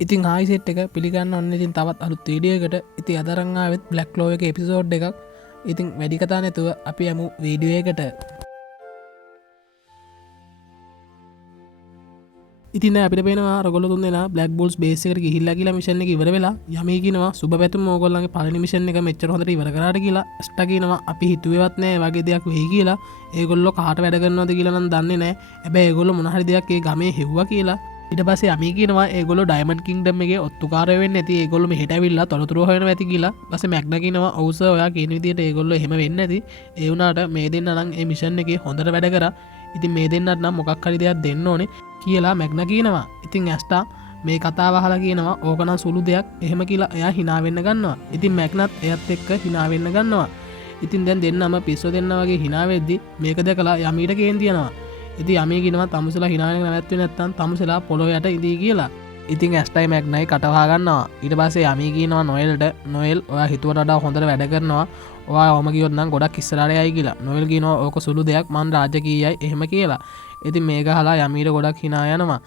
ඉතින් hi set එක පිළිගන්න ඔන්න ඉතින් තවත් අලුත් වීඩියෝ එකට. ඉතින් අද අරන් ආවෙත් බ්ලැක් ක්ලෝ එකේ එපිසෝඩ් එකක්. ඉතින් වැඩි කතා නැතුව අපි යමු වීඩියෝ එකට. ඉතින් අපිට පේනවා රගොල්ලෝ තුන්දෙනා බ්ලැක් බෝල්ස් බේස් එකට ගිහිල්ලා කියලා මිෂන් එක ඉවර වෙලා යමී කියනවා සුබ පැතුම් ඕගොල්ලන්ගේ පළවෙනි මිෂන් එක මෙච්චර හොඳට ඉවර කරාට කියලා. ඇස්ටා කියනවා අපි හිතුවේවත් නෑ වගේ දෙයක් වෙයි කියලා. ඒගොල්ලෝ කාට වැඩ කරනවද කියලා නම් දන්නේ නෑ. හැබැයි ඒගොල්ලෝ මොන හරි දෙයක් ඒ ගමේ හෙව්වා කියලා. ඊට පස්සේ යමී කියනවා ඒගොල්ලෝ ඩයමන්ඩ් කින්ග්ඩම් එකේ ඔත්තුකාරයෝ වෙන්නේ නැති ඒගොල්ලෝ මෙහෙට ඇවිල්ලා තොරතුරු හොයනවා ඇති කියලා. ඊපස්සේ මැග්නා කියනවා ඔව් සර් ඔයා කියන විදිහට ඒගොල්ලෝ එහෙම වෙන්නේ නැති. ඒ වුණාට මේ දෙන්න නම් මේ මිෂන් එකේ හොඳට වැඩ කරා. ඉතින් මේ දෙන්නට නම් මොකක් හරි දෙයක් දෙන්න ඕනේ කියලා මැග්නා කියනවා. ඉතින් ඇස්ටා මේ කතාව අහලා කියනවා ඕක නම් සුළු දෙයක් එහෙම කියලා එයා hina වෙන්න ගන්නවා. ඉතින් මැග්නාත් එයත් එක්ක hina වෙන්න ගන්නවා. ඉතින් දැන් දෙන්නම පිස්සෝ දෙන්න වගේ hina වෙද්දි මේක දැකලා යමීට කේන්ති යනවා. ඉතින් යමී කියනවා තමුසලා hina වෙන නැවැත්තුවේ නැත්තම් තමුසලා පොළොව යට ඉදී කියලා. ඉතින් ඇස්ටයි මැග්නයි කටවහා ගන්නවා. ඊට පස්සේ යමී කියනවා නොයෙල්ට නොයෙල් ඔයා හිතුවට වඩා හොඳට වැඩ කරනවා. ඔයා ඔම ගියොත් නම් ගොඩක් ඉස්සරහට යයි කියලා. නොයෙල් කියනවා ඕක සුළු දෙයක් මන් රාජකීයයි එහෙම කියලා. ඉතින් මේක අහලා යමීට ගොඩක් hina යනවා.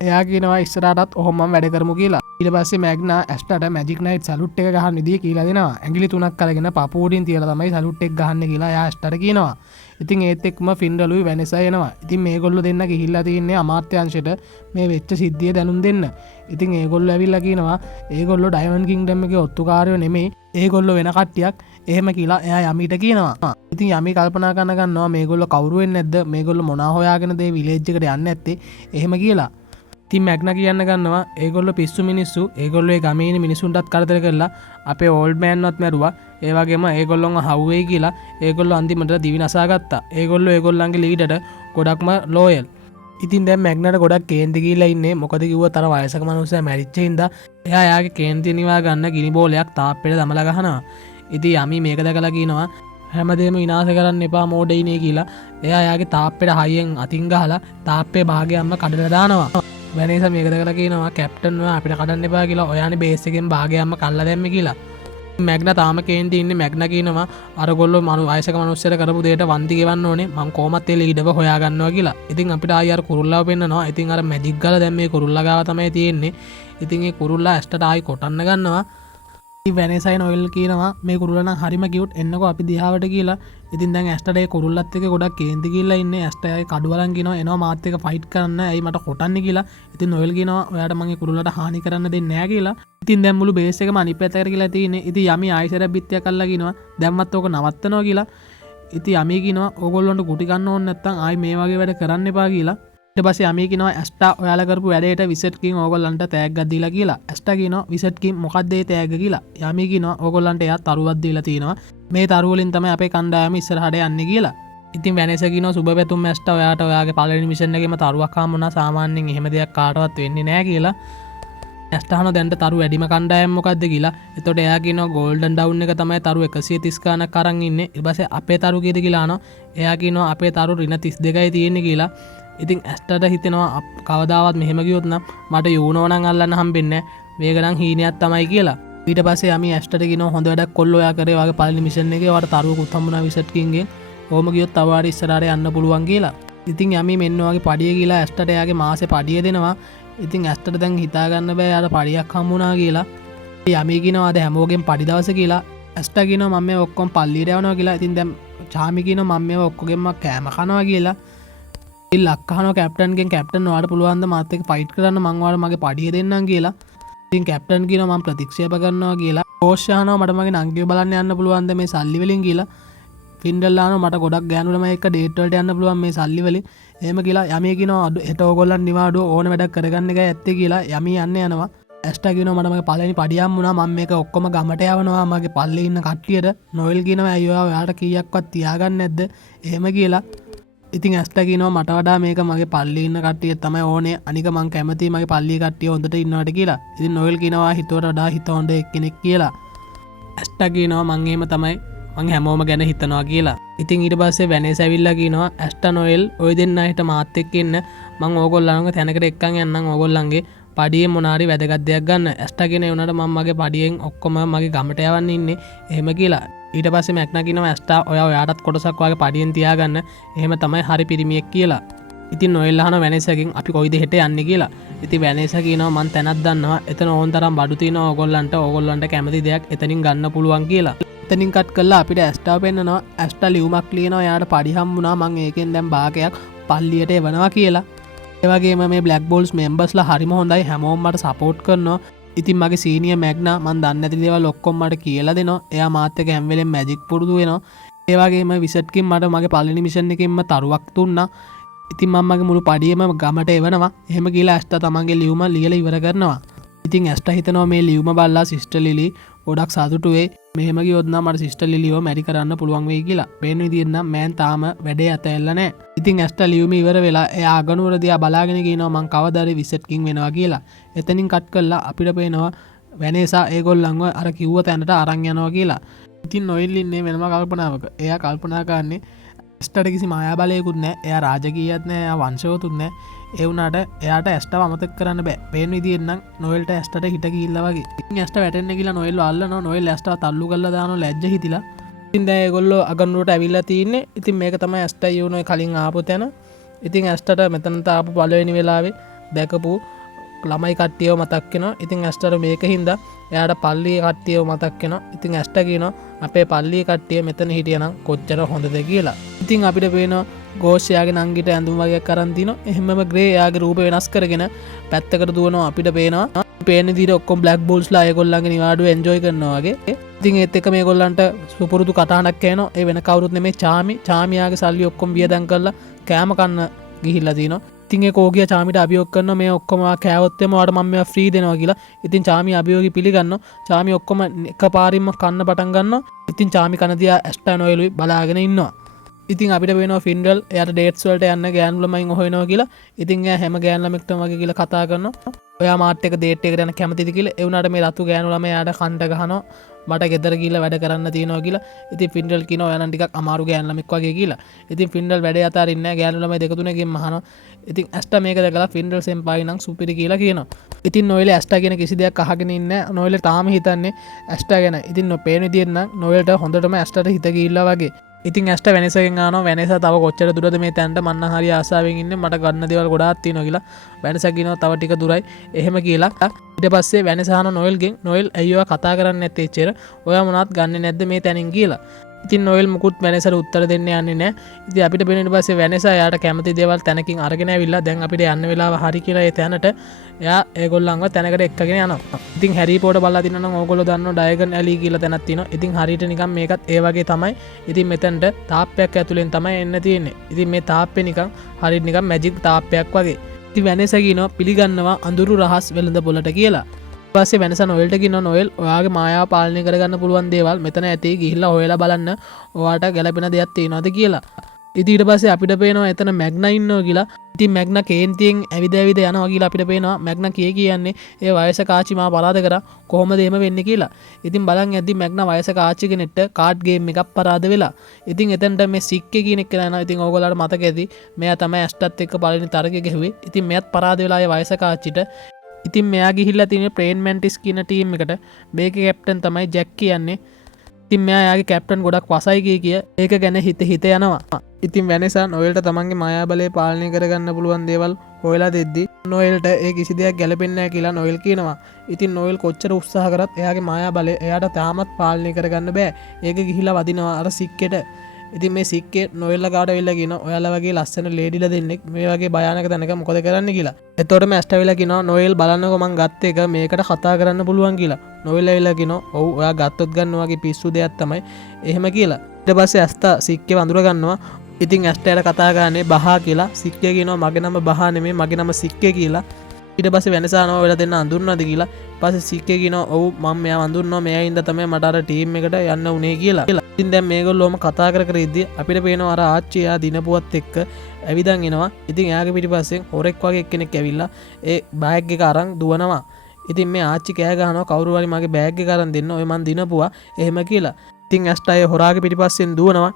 එයා කියනවා ඉස්සරහටත් ඔහොම මම වැඩ කරමු කියලා. ඊට පස්සේ මැග්නා ඇස්ටට මැජික් නයිට් සලූට් එක ගහන්න ඉදී කියලා දෙනවා. ඇඟිලි 3ක් අරගෙන පපුව උඩින් තියලා තමයි සලූට් එක ගහන්නේ කියලා එයා ඇස්ටට කියනවා. ඉතින් ඒත් එක්කම ෆින්රලුයි වෙනසා එනවා. ඉතින් මේගොල්ලෝ දෙන්න ගිහිල්ලා තින්නේ අමාත්‍යාංශයට මේ වෙච්ච සිද්ධිය දැනුම් දෙන්න. ඉතින් ඒගොල්ලෝ ඇවිල්ලා කියනවා ඒගොල්ලෝ ඩයමන්ඩ් කින්ග්ඩම් එකේ ඔත්තුකාරයෝ නෙමෙයි. ඒගොල්ලෝ වෙන කට්ටියක් එහෙම කියලා එයා යමීට කියනවා. ඉතින් යමී කල්පනා කරන ගන්නවා මේගොල්ලෝ කවුරු වෙන්නේ නැද්ද? මේගොල්ලෝ මොනවා හොයාගෙනද මේ විලේජ් එකට යන්නේ නැත්තේ? එහෙම කියලා. ඉතින් මැග්නා කියන්න ගන්නවා ඒගොල්ලෝ පිස්සු මිනිස්සු. ඒගොල්ලෝ ඒ ගමේ ඉන්න මිනිසුන්ටත් කරදර කරලා අපේ ඕල්ඩ් මෑන්වත් මැරුවා. ඒ වගේම ඒගොල්ලොන්ව හවුවේ කියලා ඒගොල්ලෝ අන්තිමට දිවි නසා ගත්තා. ඒගොල්ලෝ ඒගොල්ලන්ගේ ලීඩරට ගොඩක්ම ලෝයල්. ඉතින් දැන් මැග්නාට ගොඩක් කේන්ති ගිහිල්ලා ඉන්නේ. මොකද කිව්වොත් අර වයසක මනුස්සයා මැරිච්ච හින්දා එයා එයාගේ කේන්ති නිවා ගන්න ගිනි බෝලයක් තාප්පෙට දමලා ගහනවා. ඉතින් යමී මේක දැකලා කියනවා හැමදේම විනාශ කරන්න එපා මෝඩයිනේ කියලා. එයා එයාගේ තාප්පෙට හයියෙන් අතින් ගහලා තාප්පේ භාගයක්ම කඩලා දානවා. වෙනේසා මේක දැකලා කියනවා කැප්ටන් ඔයා අපිට කඩන්න එපා කියලා. ඔයානේ බේස් එකෙන් භාගයක්ම කල්ලා දැම්මේ කියලා. මැග්නා තාම කේන්ති ඉන්නේ. මැග්නා කියනවා අරගොල්ලෝ වයසක මනුස්සයර කරපු දෙයට වන්දි ගෙවන්න ඕනේ. මං කොහොමත් ඒ ලීඩව හොයා ගන්නවා කියලා. ඉතින් අපිට ආයෙ අර කුරුල්ලාව පෙන්නනවා. ඉතින් අර මැජික් ගාලා දැන් මේ කුරුල්ලා ගාව තමයි තියෙන්නේ. ඉතින් ඒ කුරුල්ලා ඇස්ටට ආයෙ කොටන්න ගන්නවා. වෙනසයි නොයෙල් කියනවා මේ කුරුල්ලා නම් හරිම කියුට් එන්නකෝ අපි දිහාවට කියලා. ඉතින් දැන් ඇස්ටට ඒ කුරුල්ලත් එක්ක ගොඩක් කේන්ති ගිහිල්ලා ඉන්නේ. ඇස්ට ආයි කඩුවලන් කියනවා එනවා මාත් එක්ක ෆයිට් කරන්න. ඇයි මට කොටන්නේ කියලා. ඉතින් නොයෙල් කියනවා ඔයාට මම ඒ කුරුල්ලට හානි කරන්න දෙන්නේ නැහැ කියලා. ඉතින් දැන් මුළු බේස් එකම අනිත් පැත්තකට කියලා තියෙන්නේ. ඉතින් යමී ආයිසරක් බිත්තියක් අල්ලලා කියනවා දැම්මත් ඕක නවත්තනවා කියලා. ඉතින් යමී කියනවා ඕගොල්ලන්ට ගුටි ගන්න ඕනේ නැත්නම් ආයි මේ වගේ වැඩ කරන්න එපා කියලා. ඊට පස්සේ යමී කියනවා ඇස්ටා ඔයාලා කරපු වැඩේට විසට් කින් ඕගොල්ලන්ට තෑග්ගක් දීලා කියලා. ඇස්ටා කියනවා විසට් කින් මොකක්ද ඒ තෑග්ග කියලා. යමී කියනවා ඕගොල්ලන්ට එයා තරුවක් දීලා තිනවා. මේ තරුව වලින් තමයි අපේ කණ්ඩායම ඉස්සරහට යන්නේ කියලා. ඉතින් වෙනස කියනවා සුබ පැතුම් ඇස්ටා ඔයාට ඔයාගේ පළවෙනි මිෂන් එකේම තරුවක් හම්බුණා. සාමාන්‍යයෙන් එහෙම දෙයක් කාටවත් වෙන්නේ නැහැ කියලා. ඇස්ටාහන දැන්ට තරු වැඩිම කණ්ඩායම මොකක්ද කියලා. එතකොට එයා කියනවා ගෝල්ඩන් ඩවුන් එක තමයි තරු 130 ගානක් අරන් ඉන්නේ. ඊට පස්සේ අපේ තරු කීයද කියලා අහනවා. එයා කියනවා අපේ තරු ඍණ 32යි තියෙන්නේ කියලා. ඉතින් ඇස්ටට හිතෙනවා කවදාවත් මෙහෙම ගියොත් නම් මට යූනෝ නම් අල්ලන්න හම්බෙන්නේ නැහැ. මේක නම් හීනයක් තමයි කියලා. ඊට පස්සේ යමී ඇස්ටට කියනවා හොඳ වැඩක් කොල්ලෝ ඔයා කරේ වගේ පළවෙනි මිෂන් එකේ ඔයාට තරුවකුත් හම්බුණා විසට් කින්ගෙන්. ඕම ගියොත් තව ආඩ ඉස්සරහට යන්න පුළුවන් කියලා. ඉතින් යමී මෙන්න වගේ පඩිය කියලා ඇස්ටට එයාගේ මාසේ පඩිය දෙනවා. ඉතින් ඇස්ටට දැන් හිතා ගන්න බෑ යාට පඩියක් හම්බුණා කියලා. යමී කියනවා අද හැමෝගෙන් පඩි දවස කියලා. ඇස්ටා කියනවා මම මේ ඔක්කොම පල්ලියට යවනවා කියලා. ඉතින් දැන් චාමි කියනවා මම මේ ඔක්කොගෙන්ම කෑම කනවා කියලා. ලක්කහන කැප්ටන්ගෙන් කැප්ටන් ඔයාලට පුළුවන් ද මාත් එක්ක ෆයිට් කරන්න මං ඔයාලට මගේ පඩිය දෙන්නම් කියලා. ඉතින් කැප්ටන් කියනවා මම ප්‍රතික්ෂේප කරනවා කියලා. ඕෂ් අහනවා මට මගේ නංගිව බලන්න යන්න පුළුවන් ද මේ සල්ලි වලින් කියලා. ෆින්ඩල් අහනවා මට ගොඩක් ගෑනු ළමයි එක්ක ඩේට් වලට යන්න පුළුවන් මේ සල්ලි වලින්. එහෙම කියලා යමී කියනවා හෙට ඕගොල්ලන් නිවාඩුව ඕන වැඩක් කරගන්න එකයි ඇත්තේ කියලා. යමී යන්න යනවා. ඇස්ටා කියනවා මට මගේ පළවෙනි පඩිය හම්බුණා මම මේක ඔක්කොම ගමට යවනවා මගේ පල්ලේ ඉන්න කට්ටියට. නොයෙල් කියනවා අයියෝ ඔයාට කීයක්වත් තියාගන්න නැද්ද? එහෙම කියලා. ඉතින් ඇස්ටා කියනවා මට වඩා මේක මගේ පල්ලේ ඉන්න කට්ටිය තමයි ඕනේ. අනික මං කැමතියි මගේ පල්ලේ කට්ටිය හොඳට ඉන්නවට කියලා. ඉතින් නොයෙල් කියනවා හිතුවට වඩා හිත හොඳ එක්කෙනෙක් කියලා. ඇස්ටා කියනවා මං එහෙම තමයි මං හැමෝම ගැන හිතනවා කියලා. ඉතින් ඊට පස්සේ වෙනස් ඇවිල්ලා කියනවා ඇස්ටා නොයෙල් ඔය දෙන්න හිට මාත් එක්ක ඉන්න මං ඕගොල්ලන්ව තැනකට එක්කන් යන්නම් ඕගොල්ලන්ගේ පඩියෙන් මොනාරි වැදගත් දෙයක් ගන්න. ඇස්ටා කියන උනාට මම මගේ පඩියෙන් ඔක්කොම මගේ ගමට යවන්න ඉන්නේ එහෙම කියලා. ඊට පස්සේ මැග්නා කියනවා ඇස්ටා ඔයාටත් කොටසක් වගේ පඩියෙන් තියාගන්න. එහෙම තමයි හරි පිරිමියෙක් කියලා. ඉතින් නොෙල් අහන වෙනසකින් අපි කොයිද හෙට යන්න කියලා. ඉතින් වෙනස කියනවා මං තැනක් දන්නවා එතන ඕන තරම් බඩු තියෙනවා ඕගොල්ලන්ට කැමති දෙයක් එතනින් ගන්න පුළුවන් කියලා. එතනින් කට් කරලා අපිට ඇස්ටා පෙන්නනවා. ඇස්ටා ලියුමක් ලියනවා එයාට පඩි හම්බුණා මං ඒකෙන් දැන් භාගයක් පල්ලියට එවනවා කියලා. ඒ වගේම මේ බ්ලැක් බෝල්ස් මෙම්බර්ස්ලා හරිම හොඳයි හැමෝම මට සපෝට් කරනවා. ඉතින් මගේ සීනියර් මැග්නා මං දන්නේ නැති දේවල් ඔක්කොම මට කියලා දෙනවා. එයා මාත් එක්ක හැම වෙලෙම මැජික් පුරුදු වෙනවා. ඒ වගේම විසට්කින් මට මගේ පළවෙනි මිෂන් එකෙන්ම තරුවක් දුන්නා. ඉතින් මම මගේ මුළු පඩියම ගමට එවනවා. එහෙම කියලා ඇස්ටා තමන්ගේ ලියුම ලියලා ඉවර කරනවා. ඉතින් ඇස්ටා හිතනවා මේ ලියුම බලලා සිස්ටර් ලිලි ගොඩක් සතුටු වෙයි. මෙහෙම ගියොත් නම් මට සිස්ටර් ලිලිව මැරි කරන්න පුළුවන් වෙයි කියලා. මේන විදිහෙන් නම් මෑන් තාම වැඩේ අතහැරලා නැහැ. ඉතින් ඇස්ටා ලියුම ඉවර වෙලා එයා අගනුවර දිහා බලාගෙන කියනවා මං කවදාද විසට්කින් වෙනවා කියලා. එතනින් කට් කරලා අපිට පේනවා වැනේසා ඒගොල්ලන්ව අර කිව්ව තැනට අරන් යනවා කියලා. ඉතින් නොයිල් ඉන්නේ වෙනම කල්පනාවක. එයා කල්පනා කරන්නේ ඇස්ටට කිසි මායා බලයකුත් නෑ. එයා රාජකීයත් නෑ. එයා වංශවතුත් නෑ. ඒ වුණාට එයාට ඇස්ටව අමතක කරන්න බෑ. පේන විදිහෙන් නම් නොයිල්ට ඇස්ටට හිට ගිහිල්ලා වගේ. ඉතින් ඇස්ට වැටෙන්න කියලා නොයිල්ව අල්ලනවා. නොයිල් ඇස්ටව තල්ලු කරලා දානවා ලැජ්ජ හිතිලා. ඉතින් දැන් ඒගොල්ලෝ අගනුවරට ඇවිල්ලා තින්නේ. ඉතින් මේක තමයි ඇස්ටයි යුනෝයි කලින් ආපු තැන. ඉතින් ඇස්ටට මෙතනට ආපු පළවෙනි වෙලාවේ දැකපු ළමයි කට්ටියව මතක් වෙනවා. ඉතින් ඇස්ටට මේක හින්දා එයාට පල්ලියේ කට්ටියව මතක් වෙනවා. ඉතින් ඇස්ට කියනවා අපේ පල්ලියේ කට්ටිය මෙතන හිටියනම් කොච්චර හොඳද කියලා. ඉතින් අපිට පේනවා ගෝෂ් යාගේ නංගිට ඇඳුම් වගේක් අරන් තිනවා. එහෙමම ග්‍රේ යාගේ රූප වෙනස් කරගෙන පැත්තකට දුවනවා. අපිට පේනවා පේන විදිහට ඔක්කොම බ්ලැක් බෝල්ස්ලා ඒගොල්ලන්ගේ නිවාඩුව එන්ජොයි කරනවා වගේ. ඉතින් ඒත් එක්ක මේගොල්ලන්ට සුපුරුදු කතාහනක් එනවා. ඒ වෙන කවුරුත් නෙමෙයි චාමියාගේ සල්ලි ඔක්කොම වියදම් කරලා කෑම කන්න ගිහිල්ලා තිනවා. ඉතින් ඒ කෝගියා චාමිට අභියෝග කරනවා මේ ඔක්කොම කෑවොත් එම ඔයාලට මම මේවා ෆ්‍රී දෙනවා කියලා. ඉතින් චාමි අභියෝගي පිළිගන්නවා. චාමි ඔක්කොම එකපාරින්ම කන්න පටන් ගන්නවා. ඉතින් චාමි කන දිහා ඇස්ටා නොයලුයි බලාගෙන ඉන්නවා. ඉතින් අපිට වෙනවා ෆින්ඩල් එයාට ඩේට්ස් වලට යන්න ගෑනු ළමයින් හොයනවා කියලා. ඉතින් එයා හැම ගෑනු ළමෙක්ටම වගේ කියලා කතා කරනවා. ඔයා මාත් එක්ක ඩේට් එකකට යන්න කැමතිද කියලා. ඒ වුණාට මේ රතු ගෑනු ළමයා එයාට කන්ට ගහනවා. මට ගෙදර ගිහිල්ලා වැඩ කරන්න තියෙනවා කියලා. ඉතින් ෆින්ඩල් කියනවා ඔයා නම් ටිකක් අමාරු ගෑනු ළමෙක් වගේ කියලා. ඉතින් ෆින්ඩල් වැඩේ අතාරින්නේ නැහැ. ගෑනු ළමයි දෙක තුනකින් මහනවා. ඉතින් ඇස්ටා මේක දැකලා ෆින්ඩල් සෙම්පයි නම් සුපිරි කියලා කියනවා. ඉතින් නොයල් ඇස්ටා කියන කිසි දෙයක් අහගෙන ඉන්නේ නැහැ. නොයල් තාම හිතන්නේ ඇස්ටා ගැන. ඉතින් නොපේන විදිහෙන් නම් නොයල්ට හොඳටම ඇස්ටාට හිත ගිහිල්ලා වගේ. ඉතින් ඇස්ට වෙනසගෙන් ආනවා. වෙනස තව කොච්චර දුරද මේ තැනට මන්න හරි ආසාවෙන් ඉන්නේ. මට ගන්න දේවල් ගොඩාක් තියෙනවා කියලා. වෙනස කියනවා තව ටික දුරයි. එහෙම කියලා ඊට පස්සේ වෙනස අහන නොයල්ගෙන් නොයල් අයියෝ කතා කරන්නේ නැත්තේ එච්චර. ඔයා මොනවත් ගන්නෙ නැද්ද මේ තැනින් කියලා. ඉතින් නොයල් මුකුත් වෙනසට උත්තර දෙන්න යන්නේ නැහැ. ඉතින් අපිට පේන ඊට පස්සේ වෙනස එයාට කැමති දේවල් තැනකින් අරගෙන ඇවිල්ලා දැන් අපිට යන්න වෙලාව හරි කියලා ඒ තැනට එයා ඒගොල්ලන්ව තැනකට එක්කගෙන යනවා. ඉතින් හැරි පොටර් බලලා තිනවා නම් ඕගොල්ලෝ දන්නවා ඩයගන් ඇලි කියලා තැනක් තියෙනවා. ඉතින් හරියට නිකන් මේකත් ඒ වගේ තමයි. ඉතින් මෙතනට තාප්පයක් ඇතුලෙන් තමයි එන්න තියෙන්නේ. ඉතින් මේ තාප්පේ නිකන් හරියට නිකන් මැජික් තාප්පයක් වගේ. ඉතින් වෙනස කියනවා පිළිගන්නවා අඳුරු රහස් වෙළඳ පොළට කියලා. පස්සේ වෙනස නොයල්ට කියනවා නොයල් ඔයාගේ මායාව පාලනය කරගන්න පුළුවන් දේවල් මෙතන ඇති ගිහිල්ලා හොයලා බලන්න ඔයාට ගැළපෙන දෙයක් තියෙනවද කියලා. ඉතින් ඊට පස්සේ අපිට පේනවා එතන මැග්නා ඉන්නවා කියලා. ඉතින් මැග්නා කේන්තියෙන් ඇවිද යනවා කියලා අපිට පේනවා. මැග්නා කියන්නේ ඒ වයසක ආච්චි මා පරාද කරා කොහොමද එහෙම වෙන්නේ කියලා. ඉතින් බලන් යද්දි මැග්නා වයසක ආච්චි කෙනෙක්ට කාඩ් ගේම් එකක් පරාද වෙලා. ඉතින් එතනට මේ සික්කේ කියන එක යනවා. ඉතින් ඕගොල්ලන්ට මතක ඇති මෙයා තමයි ඇස්ටත් එක්ක පළවෙනි තරගය ගැහුවේ. ඉතින් මෙයාත් පරාද වෙලා ඒ වයසක ආච්චිට. ඉතින් මෙයා ගිහිල්ලා තියෙන ප්‍රේන් මැන්ටිස් කියන ටීම් එකට මේකේ කැප්ටන් තමයි ජැක් කියන්නේ. ඉතින් මෙයා යාගේ කැප්ටන් ගොඩක් වසයි කිය ඒක ගැන හිත යනවා. ඉතින් වෙනසා නොයල්ට තමන්ගේ මායා බලය පාලනය කරගන්න පුළුවන් දේවල් හොයලා දෙද්දි නොයල්ට ඒ කිසි දෙයක් ගැලපෙන්නේ නැහැ කියලා නොයල් කියනවා. ඉතින් නොයල් කොච්චර උත්සාහ කරත් එයාගේ මායා බලය එයාට තාමත් පාලනය කරගන්න බෑ. ඒක ගිහිල්ලා වදිනවා අර සික්කෙට. ඉතින් මේ සික්කේ නොයල්ලා ගාඩ වෙලා කියනවා ඔයාලා වගේ ලස්සන ලේඩිලා දෙන්නෙක් මේ වගේ භයානක තැනක මොකද කරන්න කියලා. එතකොට මේ ඇස්ටා වෙලා කියනවා නොයල් බලන්නකෝ මං ගත්ත එක මේකට කතා කරන්න පුළුවන් කියලා. නොයල් ඇවිල්ලා කියනවා ඔව් ඔයා ගත්තොත් ගන්න වගේ පිස්සු දෙයක් තමයි එහෙම කියලා. ඊට පස්සේ ඇස්ටා සික්කේ වඳුර ගන්නවා. ඉතින් ඇස්ටාට කතා කරන්නේ බහා කියලා. සික්කේ කියනවා මගේ නම බහා නෙමෙයි මගේ නම සික්කේ කියලා. ඊට පස්සේ වෙනසානවා ඔයාලා දෙන්න අඳුරනවද කියලා. පස්සේ සික්කේ කියනවා ඔව් මම මෙයා අඳුරනවා මෙයා ඉඳ තමයි මට අර ටීම් එකට යන්න උනේ කියලා. ඉතින් දැන් මේගොල්ලෝම කතා කර ඉද්දි අපිට පේනවා අර ආච්චි එයා දිනපුවත් එක්ක ඇවිදන් එනවා. ඉතින් එයාගේ පිටිපස්සෙන් හොරෙක් වගේ එක්කෙනෙක් ඇවිල්ලා ඒ බෑග් එක අරන් දුවනවා. ඉතින් මේ ආච්චි කෑ ගහනවා කවුරු හරි මගේ බෑග් එක අරන් දෙන්න ඔය මන් දිනපුවා එහෙම කියලා. ඉතින් ඇස්ටා ඒ හොරාගේ පිටිපස්සෙන් දුවනවා.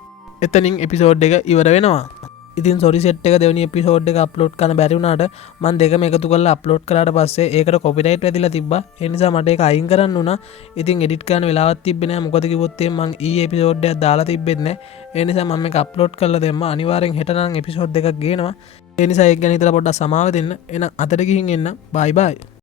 එතනින් එපිසෝඩ් එක ඉවර වෙනවා. ඉතින් සොරි සෙට් එක දෙවෙනි එපිසෝඩ් එක අප්ලෝඩ් කරන්න බැරි වුණාට මම දෙකම එකතු කරලා අප්ලෝඩ් කරාට පස්සේ ඒකට කොපිරයිට් වැදිලා තිබ්බා. ඒ නිසා මට ඒක අයින් කරන්න වුණා. ඉතින් එඩිට් කරන්න වෙලාවක් තිබ්බේ නැහැ. මොකද කිව්වොත් මම ඊයේ එපිසෝඩ් එකක් දාලා තිබ්බෙත් නැහැ. ඒ නිසා මම මේක අප්ලෝඩ් කරලා දෙම්ම. අනිවාර්යෙන් හෙට නම් එපිසෝඩ් දෙකක් ගේනවා. එනිසා ඒ ගැන හිතලා පොඩ්ඩක් සමාව දෙන්න. එහෙනම් අතට ගිහින් එන්න. බයි බයි.